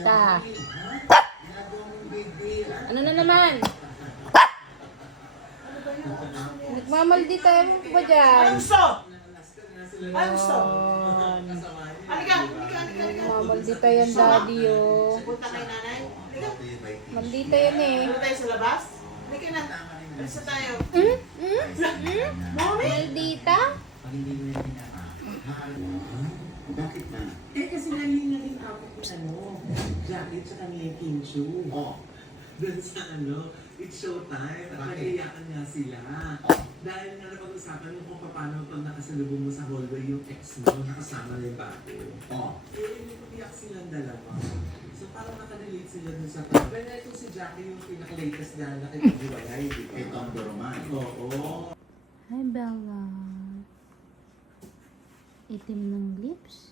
Maldita. Ano na naman? Nagmamaldita mo ba dyan? Ano gusto? Ano gusto? Halika! Nagmamaldita yan, daddy, oh. Punta kay nanay. Halika. Maldita yan eh. Punta tayo sa labas. Halika na. Alis na tayo. Mommy! Maldita? Bakit na? Eh kasi nanghingi rin ako jacket sa kanyang kinsu. Oh. Doon sa it's showtime. At Bakit? nag-iyakan nga sila. Dahil nga napag-usapan mo kung paano pag nakasalubong mo sa hallway yung ex mo, nakasama na yung bago. Oh. Eh, nag-iyak silang dalawa. So parang nakarelate sila dun sa tao. Pero itong si Jackie yung pinaka-latest na nakipag-iwalay, di ba? Kay Tom Doroman. Oo. Hi, Bella. Itim ng lips.